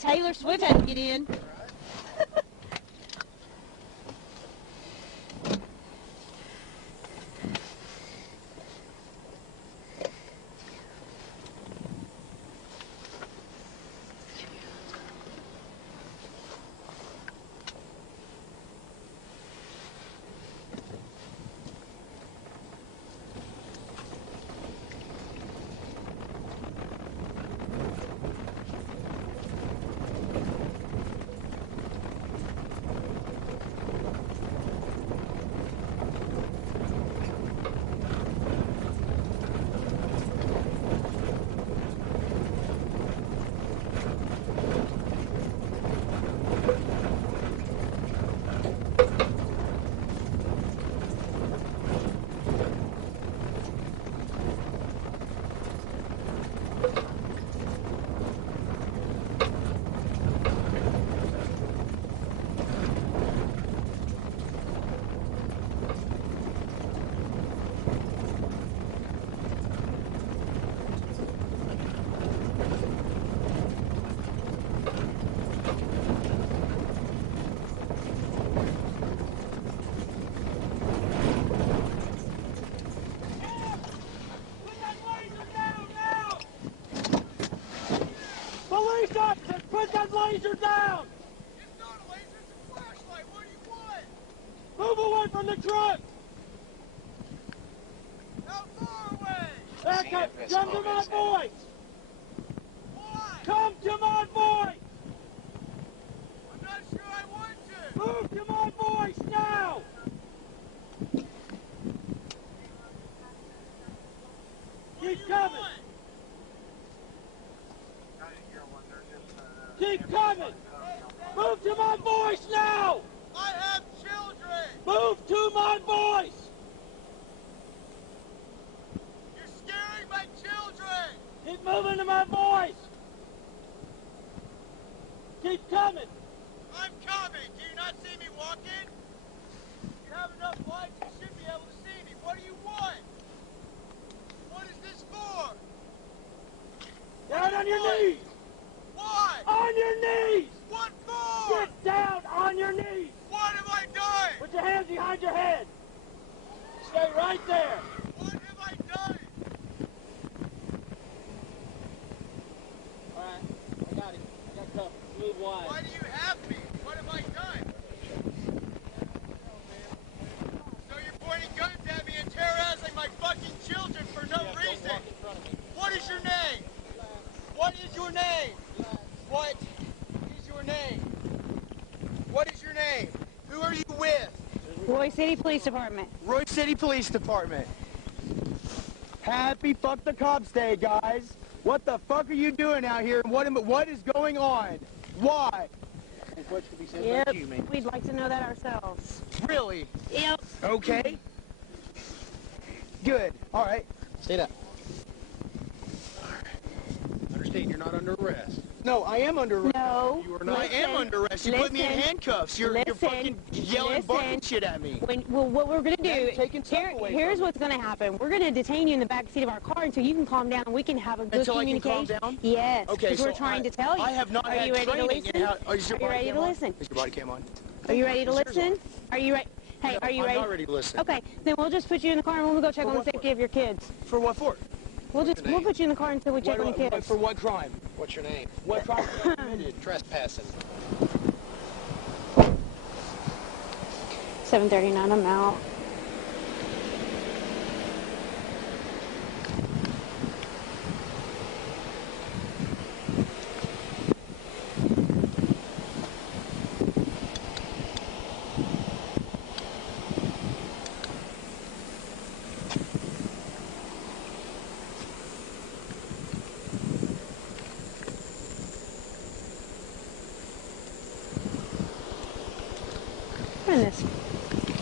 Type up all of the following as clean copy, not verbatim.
Taylor Swift had to get in. Police officers, put that laser down! It's not a laser, it's a flashlight. What do you want? Move away from the truck! How far away? Come to my voice! Why? Come to my voice! I'm not sure I want to. Move to my voice now! Keep coming! Keep coming! Move to my voice now! I have children! Move to my voice! You're scaring my children! Keep moving to my voice! Keep coming! I'm coming! Do you not see me walking? You have enough lights, you should be able to see me. What do you want? What is this for? Down on your knees! Why? On your knees! What for? Get down on your knees! What have I done? Put your hands behind your head! Stay right there! What have I done? Alright, I got him. I got cuffed. Move wide. Why do you have me? What have I done? So you're pointing guns at me and terrorizing my fucking children for no reason? What is your name? What is your name? What is your name? What is your name? Who are you with? Royse City Police Department. Royse City Police Department. Happy Fuck the Cops Day, guys. What the fuck are you doing out here? What is going on? Why? Yep, we'd like to know that ourselves. Really? Yep. Okay. Good. All right. Stand up. Understand you're not under arrest. No, I am under arrest. No. You are not. I am under arrest. You put me in handcuffs. You're fucking yelling barking shit at me. Well, what we're going to do, taking stuff away here's from what's going to happen. We're going to detain you in the back seat of our car until you can calm down and we can have a good Until I can communication. calm down? Yes, Okay, because we're so trying to tell you. I have not Are had you ready to training listen? in how... Is your Are you body ready cam to on? listen? Is your body cam on? Are you ready to Is yours listen? on? Are you ready? Hey, are you ready? I'm not ready to listen. Okay, then we'll just put you in the car and we'll go check For on the what for? safety of your kids. For what for? We'll put you in the car until we check on the kids. For what crime? What's your name? What crime have I committed? Trespassing. 7:39, I'm out. And this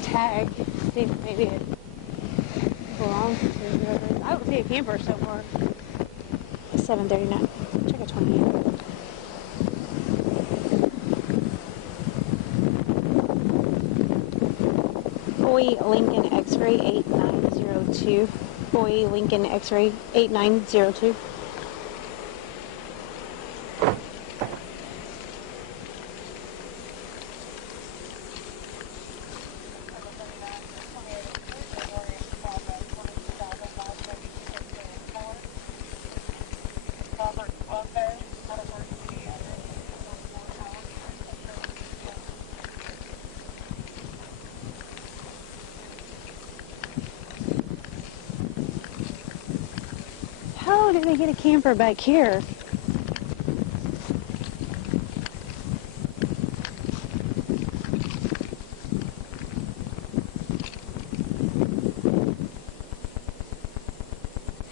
tag, see if maybe it belongs to whoever. I don't see a camper so far. 7:39. Check a 28. Boy Lincoln X-ray 8902. Boy Lincoln X-ray 8902. hell did they get a camper back here?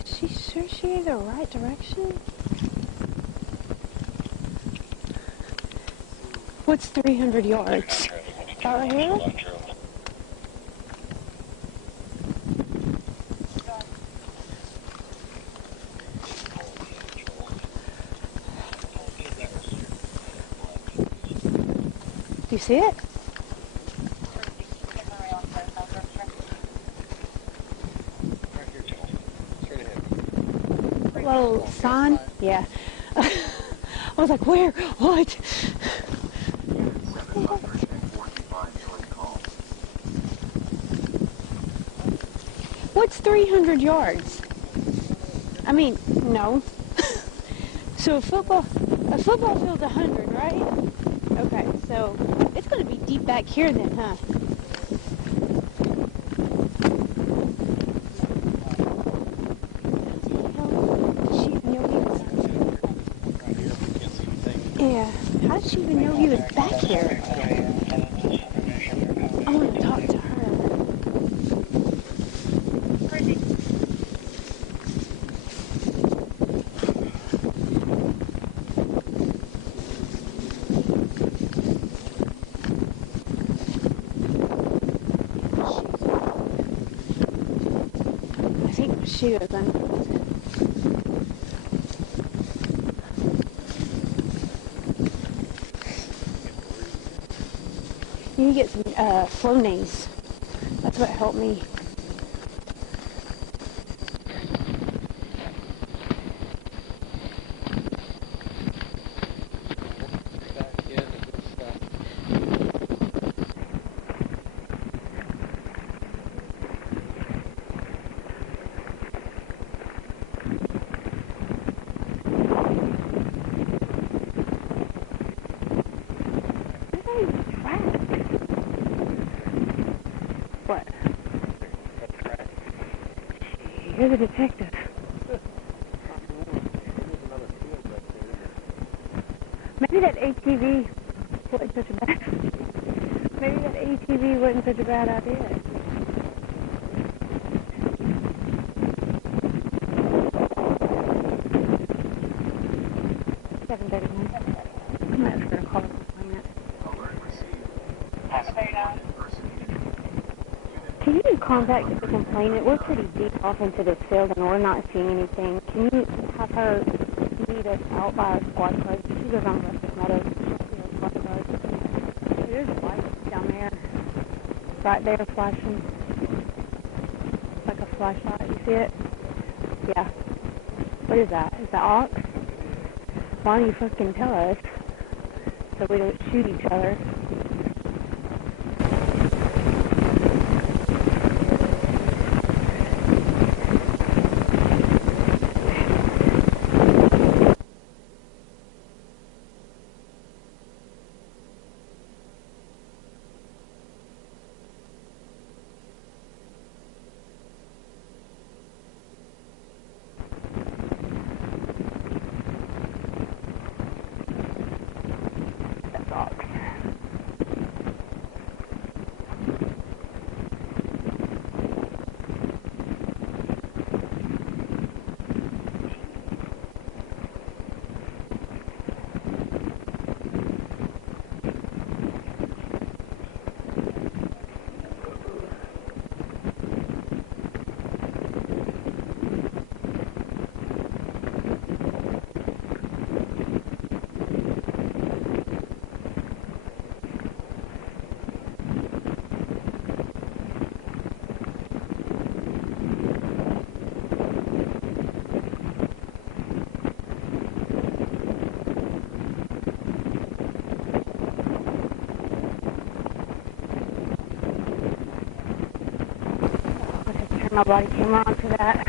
Is she sure she in the right direction? What's 300 yards? Right here? Do you see it? Little sign? Yeah. I was like, where? What? What's 300 yards? I mean, no. So a football field's 100, right? Okay, so it's going to be deep back here then, huh? Yeah. How did she even know he was back here? I want to talk to her. I think she was on. You get some Flonase. That's what helped me. What? You're the detective. Maybe that ATV wasn't such a bad. Maybe that ATV wasn't such a bad idea. I'm not going to call it on that. Can you contact the complainant? We're pretty deep off into this field and we're not seeing anything. Can you have her meet us out by a squad car? She goes on Rustic Meadows. There's a light down there. Right there flashing. Like a flashlight. You see it? Yeah. What is that? Is that ox? Why don't you fucking tell us so we don't shoot each other? My body camera on for that.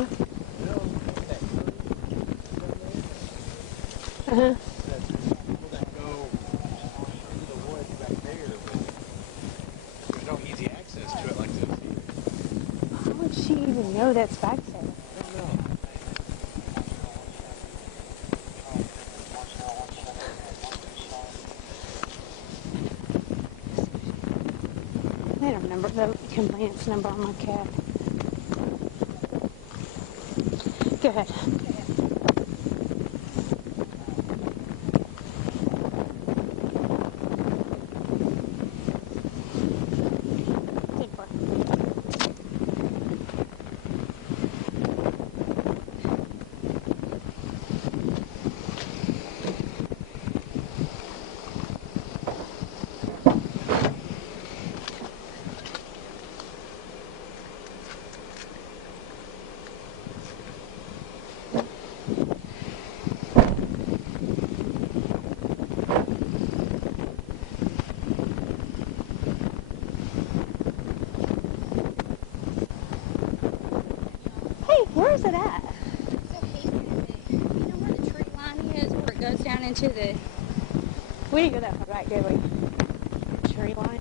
Uh-huh. Uh-huh. There's no easy access to it like this. How would she even know that's back there? I don't know. I don't remember the complaints number on my cat. Go ahead. Where is it at? You know where the tree line is, where it goes down into the... We didn't go that far back, did we? Tree line?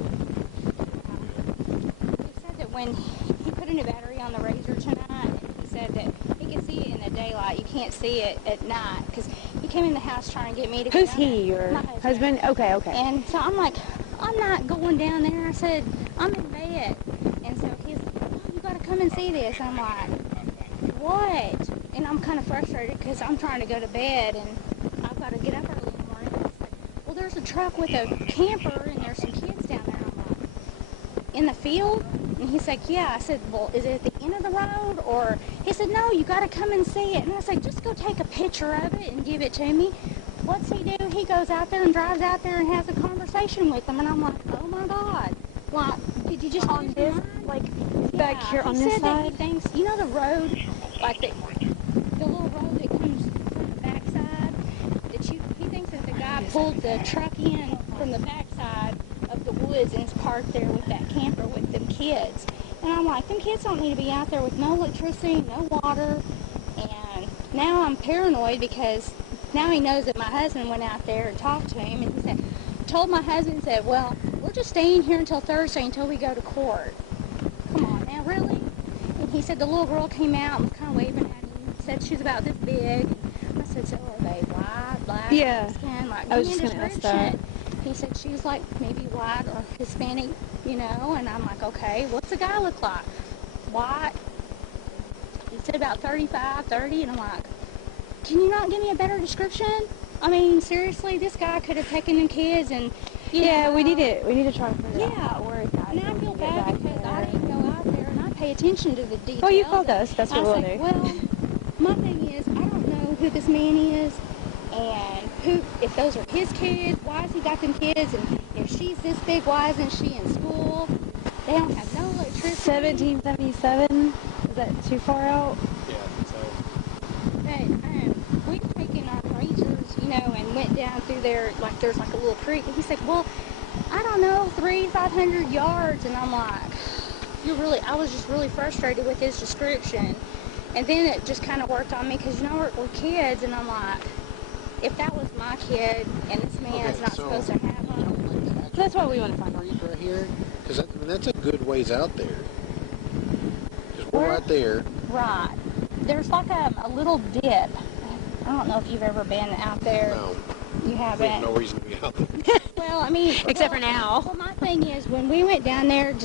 He said that when he put a new battery on the Razor tonight, he said that he can see it in the daylight. You can't see it at night, because he came in the house trying to get me to go Who's down he, there. your My husband? Okay, okay. And so I'm like, I'm not going down there. I said, I'm in bed. And so he's like, oh, you got to come and see this. I'm like, what? And I'm kind of frustrated because I'm trying to go to bed and I've got to get up early in the morning. He's like, well, there's a truck with a camper and there's some kids down there. I'm like, in the field? And he's like, yeah. I said, well, is it at the end of the road? Or he said, no, you got to come and see it. And I said, just go take a picture of it and give it to me. What's he do? He goes out there and drives out there and has a conversation with them. And I'm like, oh my God. Like, did you just On this, like, back here on this He said that he side? thinks, you know the road, like the little road that comes from the backside, he thinks that the guy pulled the truck in from the backside of the woods and is parked there with that camper with them kids. And I'm like, them kids don't need to be out there with no electricity, no water. And now I'm paranoid because now he knows that my husband went out there and talked to him, and he said, told my husband, said, well, we're just staying here until Thursday until we go to court. Come on now, really? And he said the little girl came out and was kind of waving at him, said she was about this big. I said, so are they white, black, Yeah. skin? Like, I was give me just a gonna ask description. He said she was like maybe white or Hispanic, you know, and I'm like, okay, what's the guy look like? White. He said about 35, 30, and I'm like, can you not give me a better description? I mean, seriously, this guy could have taken them kids and, you know, we need to try to figure Yeah. out where it's at. And I feel bad because I didn't go out there and I pay attention to the details. Well, you called us. That's what I we'll was like, do. well, my thing is, I don't know who this man is and if those are his kids, why has he got them kids? And if she's this big, why isn't she in school? They don't have no electricity. 1777? Is that too far out? Yeah, so. But we've taken our razors, you know, and went down through there, like there's like a little creek. And he said, well, I don't know, 500 yards. And I'm like, I was just really frustrated with his description. And then it just kind of worked on me because, you know, we're kids. And I'm like, if that was my kid and this man's not supposed to have them. That's what we want to find out. Right here, because that's a good ways out there. Because we're right there. Right. There's like a little dip. I don't know if you've ever been out there. No. You haven't. There's no reason to be out there. Well, I mean, Except for now. Well, my thing is, when we went down there,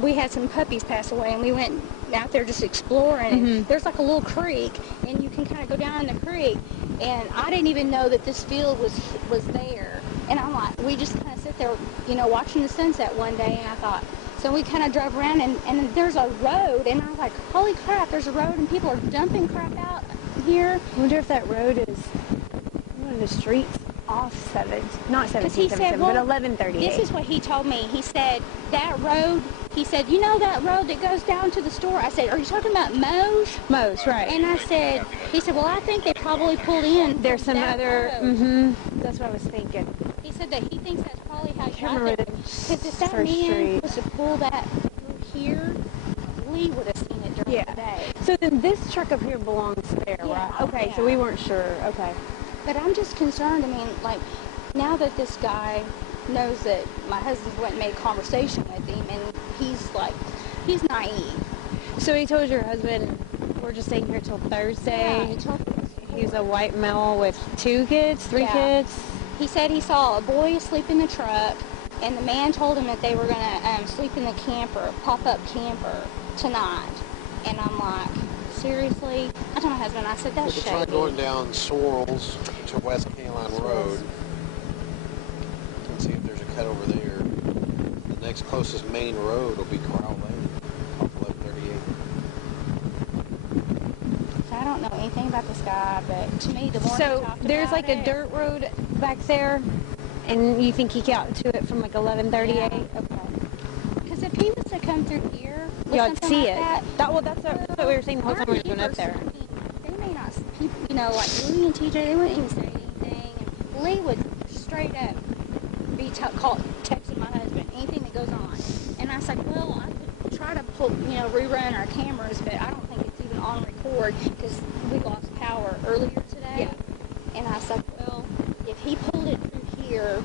we had some puppies pass away, and we went out there just exploring. And there's like a little creek, and you can kind of go down in the creek. And I didn't even know that this field was there. And I'm like, we just kind of sit there, you know, watching the sunset one day, and I thought. So we kind of drove around, and there's a road, and I was like, holy crap, there's a road, and people are dumping crap out here. I wonder if that road is one of the streets off not 1777, well, but 1138. This is what he told me. He said, that road, he said, you know that road that goes down to the store? I said, are you talking about Moe's? Moe's, right. And I said, he said, well, I think they probably pulled in. There's some that other, road. That's what I was thinking. He said that he thinks that's probably how he Can't got remember there. the Because if that first man street. was to pull that through here, Lee would have seen it during the day. So then this truck up here belongs there, Yeah, right? Okay, yeah. so we weren't sure. Okay. But I'm just concerned. I mean, like, now that this guy knows that my husband went and made conversation with him, and he's like, he's naive. So he told your husband, we're just staying here till Thursday. Yeah, he told me. He's a white male with 2 kids, 3 kids. He said he saw a boy asleep in the truck, and the man told him that they were going to sleep in the camper, pop-up camper, tonight. And I'm like, seriously? I told my husband, I said, that's We shady. try going down Sorrells to West Caline Road and see if there's a cut over there. The next closest main road will be Corral Lane off 1138. So I don't know anything about this guy, but to me, the more he So talked there's about like a dirt road back there, and you think he got to it from like 1138? Yeah. Okay. Because if he was to come through here, with Y'all something see like it. That's what we were saying the whole time we were going up there. They may not, you know, like Lee and TJ, they wouldn't even say anything. And Lee would straight up be texting my husband, anything that goes on. And I was like, well, I could try to rerun our cameras, but I don't think it's even on record because we lost power earlier today. Yeah. And I was like, well, if he pulled it through here,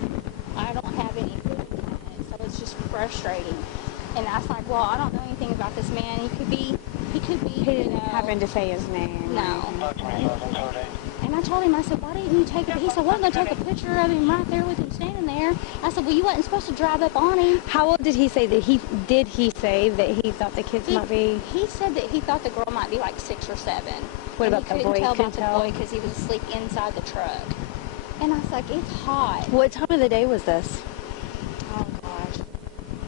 I don't have any footage on it, so it's just frustrating. And I was like, well, I don't know anything about this man. He could be. He didn't happen to say his name. No. And I told him, I said, why didn't you take it? He said, well, I'm going to take a picture of him right there with him standing there. I said, well, you wasn't supposed to drive up on him. How old did he say that he say that he thought the kids might be? He said that he thought the girl might be like 6 or 7. What about the boy? He couldn't tell about the tell? boy because he was asleep inside the truck. And I was like, it's hot. What time of the day was this? Oh, gosh.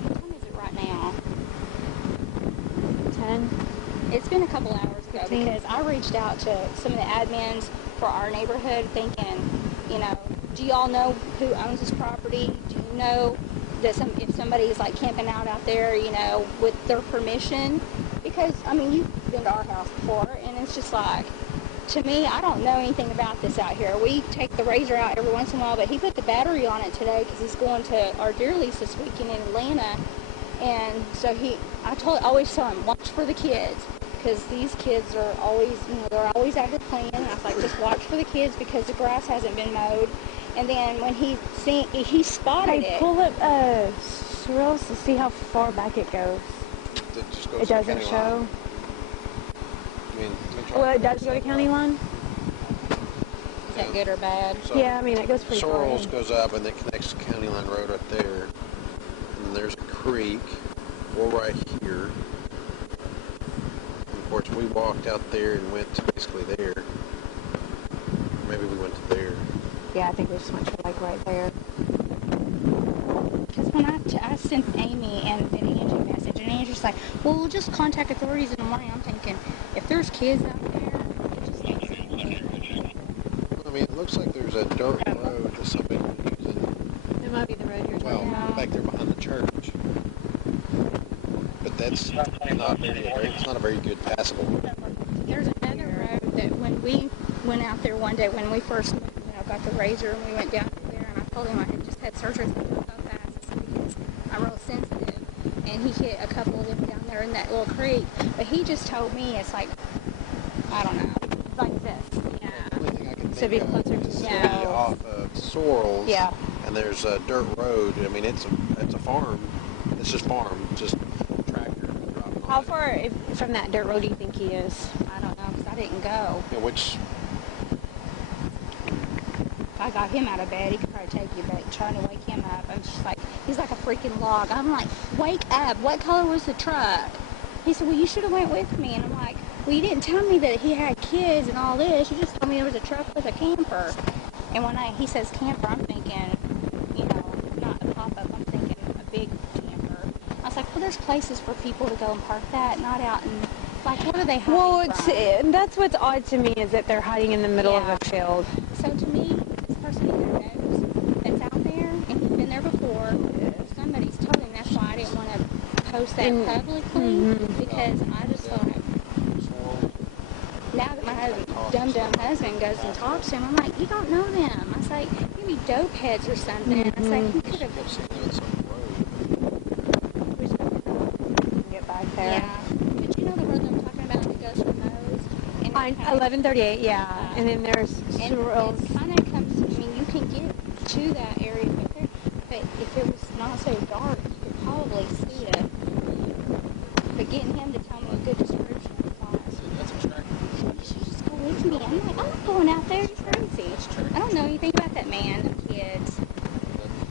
What time is it right now? 10? It's been a couple hours ago 15? because I reached out to some of the admins for our neighborhood thinking, you know, do y'all know who owns this property? Do you know that if somebody is like camping out there, you know, with their permission? Because, I mean, you've been to our house before, and it's just like, to me, I don't know anything about this out here. We take the razor out every once in a while, but he put the battery on it today because he's going to our deer lease this weekend in Atlanta. And so I always tell him, watch for the kids, because these kids are always, you know, they're always out there playing. And I was like, just watch for the kids because the grass hasn't been mowed. And then when he spotted it. Pull up Sorrells to see how far back it goes. It doesn't show. Well, it does go to county line. Is that good or bad? So Yeah, I mean, it goes pretty far. Sorrells goes up and it connects to County Line Road right there. And there's a creek. We're right here. And of course, we walked out there and went to basically there. Maybe we went to there. Yeah, I think we just went to like right there. Because when I sent Amy and Angie a message, and Angie's like, well, we'll just contact authorities in the morning. I'm thinking, if there's kids out there, it just makes it easier. I mean, it looks like there's a dirt road that somebody was using. It might be the road you're Well, talking about. back there behind the church. But that's not it's not a very good passable road. There's another road that when we went out there one day, when we first got the razor and we went down there, and I told him I had just had surgery so fast because I'm real sensitive, and he hit a couple of them down there in that little creek. But he just told me it's like, I don't know, like this. Yeah. The only thing I can So be think closer of to is the city off of Sorrells. Yeah. And there's a dirt road. I mean, it's a farm. It's just farm, just tractor driving How on it. far from that dirt road do you think he is? I don't know because I didn't go. Yeah, which If I got him out of bed, he could probably take you, but trying to wake him up, I'm just like, he's like a freaking log. I'm like, wake up. What color was the truck? He said, well, you should have went with me. And I'm like, well, you didn't tell me that he had kids and all this. You just told me there was a truck with a camper. And when he says camper, I'm thinking, you know, not a pop-up. I'm thinking a big camper. I was like, well, there's places for people to go and park that, not out in, like, what are they hiding Well, from? that's what's odd to me is that they're hiding in the middle of a field. So to me, this person either knows that's out there and he's been there before, or somebody's told him. That's why I didn't want to post that publicly, because I just thought, now that my dumb husband goes and talks to him, I'm like, you don't know them. I was like, you be dope heads or something. I was like, you could have. I've seen them on some road. Get back there. Yeah. Could I 1138, yeah. And then there's And Cyrils. it kind of comes, I mean, you can get to that area back there, but if it was not so dark, you could probably see it. But getting him to tell me a good description was like, That's attractive. you should just go with me. I'm like, I'm not going out there. It's crazy. I don't know anything about that man and kids.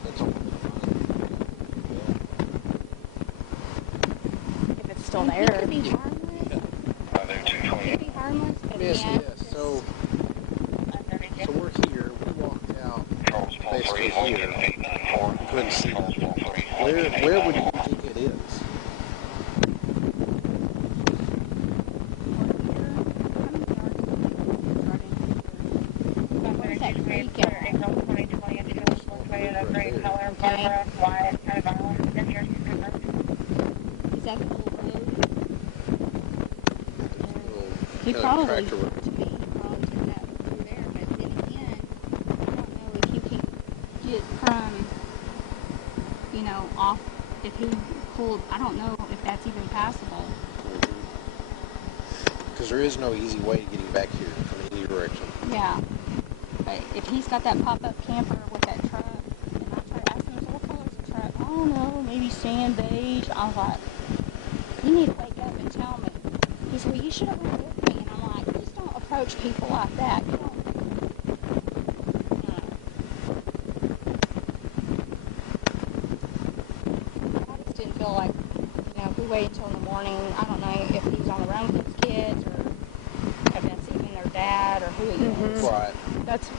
That's all. If it's still And he there. could be harmless. He could be harmless, but Yes, yeah. yes. So we're here. We walked out basically here. Couldn't see nothing. Where would you think it is? Where's that creek at? Is that the whole road? He probably, Tractor road. to me, he probably took that through there, but then again, I don't know if you can get from, you know, off, if he pulled, I don't know if that's even passable. Because there is no easy way getting back here from any direction. Yeah. But if he's got that pop-up camper with that truck, and I tried asking him, what color's the truck? I don't know, maybe sand beige. I was like, you need to wake up and tell me. He said, well, you should have went with me. And I'm like, just don't approach people like that. You don't. I just didn't feel like, you know, if we wait until in the morning, I don't know if he's on the run with his kids or if that's even their dad or who he is. Right.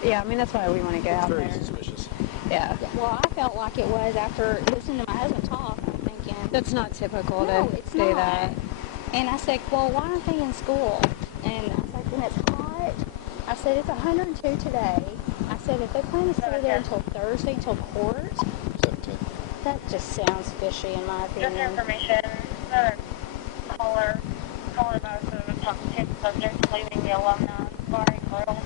I mean, that's why we want to get out Very there. suspicious. Yeah. Well, I felt like it was after listening to my husband talk. I'm thinking, That's not typical no, to it's do not. that. And I said, well, why aren't they in school? And I said, when it's hot, I said, it's 102 today. I said, if they plan to stay there until Thursday, until court, 17. that just sounds fishy in my Just for opinion. information, caller knows that the top 10 subjects leaving the alumni bar and grill.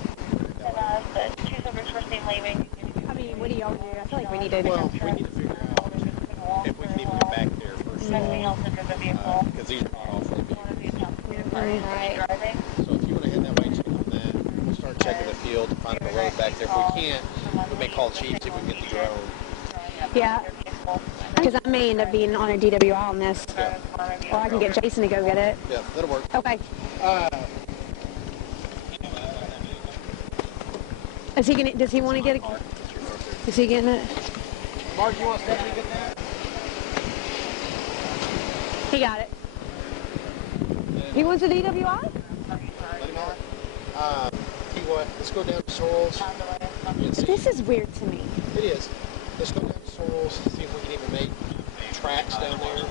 And that 2 subjects were seen leaving. I mean, what do y'all do? I feel like we need to. Well, we need to figure out if we can even get back there first. Nothing else under the vehicle. Because these are not awfully big. One of the accounts Right. driving. So if you want to head that way, check on that. We'll start checking the field to find the road back there. If we can't, we may call Chief, see if we can get the drone. Yeah. Because I may end up being on a DWI on this. Yeah. Or I can get Jason to go get it. Yeah, that'll work. Okay. Is he gonna? Does he want to get it? Is he getting it? Mark, you want to get that? He got it. He wants a DWI? Let him know. Tell you what, let's go down to Sorrells. and see- This is weird to me. It is. Let's go down to Sorrells, see if we can even make tracks down there.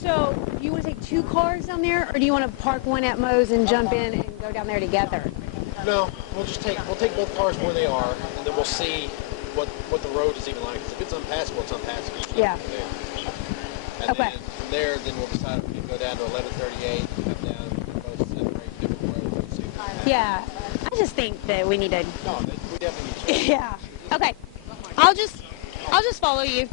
So, do you want to take 2 cars down there, or do you want to park one at Moe's and jump in and go down there together? No, we'll take both cars where they are, and then we'll see what the road is even like. 'Cause if it's unpassable, it's unpassable. There's Yeah. nothing there. And Okay. then from there, then we'll decide if we can go down to 1138, come down, both separate different roads, and see if we can. Yeah. I just think that we need to. No, we definitely need to. Yeah. Okay. I'll just follow you.